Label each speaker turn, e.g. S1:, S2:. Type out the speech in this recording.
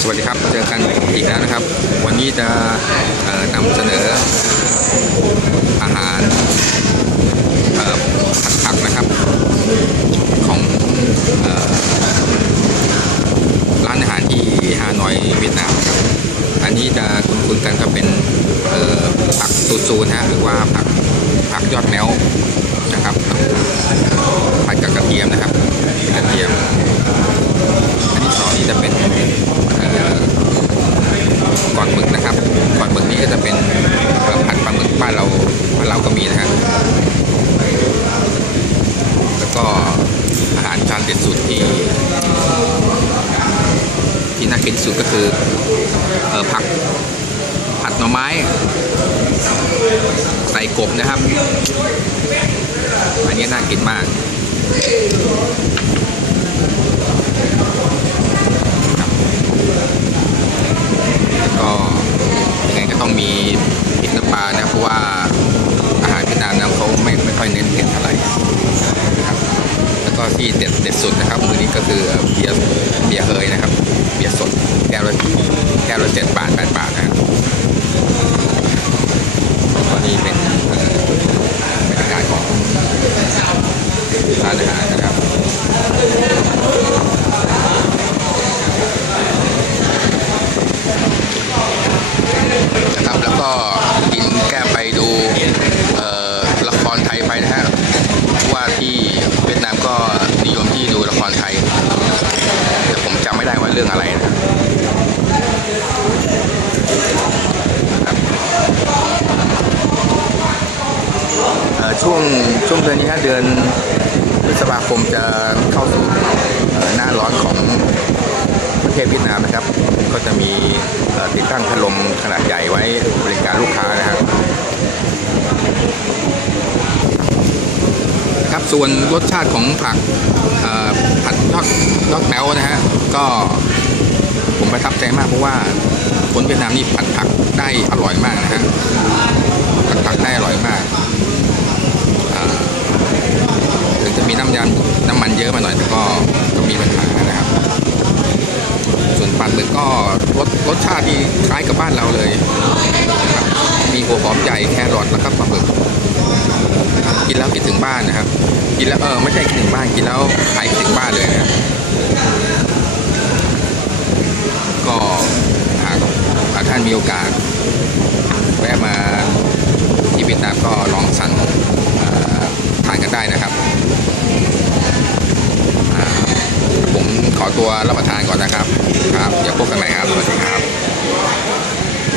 S1: สวัสดีครับ เจอกันอีกแล้วนะครับ วันนี้จะนำเสนออาหารผัดผักนะครับ ของออร้านอาหารที่ฮานอยเวียดนามครับ อันนี้จะคุ้นๆกันก็เป็นผักตูซูนะฮะหรือว่าผักผักยอดแมวนะครับผัดกับกระเทียมนะครับกระเทียม อันที่สองนี่จะเป็นเอ่อก่อนหมึกนะครับก่อนหมึกนี่ก็จะเป็นเอ่อผัดปลาหมึกบ้านเราบ้านเราก็มีนะฮะแล้ว ก็อาหารจานเด็ดสุดที่ที่น่ากินสุดก็คือเออผักผัดหน่อไม้ ใส่กบนะครับ อันนี้น่ากินมากยังไงก็ต้องมีพริกน้ำปลานะเพราะว่าอาหารเวียดนามนะเขาไม่ไม่ค่อยเน้นเผ็ดเท่าไหร่นะครับแล้วก็ที่เด็ดเด็ดสุดนะครับมือนี้ ก็คือเบียร์เบียร์เฮยนะครับ เบียร์สดแก้วละแก้วละเจ็ดบาทแปดบาทนะครับก็นี่เป็นเอ่อบรรยากาศของร้านอาหารนะครับแล้วก็กินแก้ไปดูเอ่อละครไทยไปนะฮะว่าที่เวียดนามก็นิยมที่ดูละ ครไทย แต่ผมจำไม่ได้ว่าเรื่องอะไรนะช่วงช่วงเดือนนี้ฮะเดือนพฤษภาคมจะเข้าสู่หน้าร้อนของประเทศเวียดนามนะครับ ก็จะมีติดตั้งพัดลมขนาดใหญ่ไว้บริการลูกค้านะครับครับส่วนรสชาติของผักเผัดยอดยอดแมวนะฮะก็ผมประทับใจมากเพราะว่าคนเวียดนามนี่ผัดผักได้อร่อยมากนะฮะผัดผักได้อร่อยมากอาถึงจะมีน้ำยำน้ำมันเยอะมาหน่อยแต่ก็ก็มีปัญหานะครับ ส่วนปลาหมึกก็รสรสชาติที่คล้ายกับบ้านเราเลยนะครับมีหัวหอมใหญ่แครอทแล้วก็ปลาหมึก กินแล้วคิดถึงบ้านนะครับ กินแล้วเออไม่ใช่คิดถึงบ้านกินแล้วหายคิดถึงบ้านเลยนะครับก็หากหากท่านมีโอกาสแวะมาที่เวียดนามก็ลองสั่งทานกันได้นะครับ ผมขอตัวรับประทานก่อนนะครับ ครับเดี๋ยวพบกันใหม่ครับสวัสดีครับ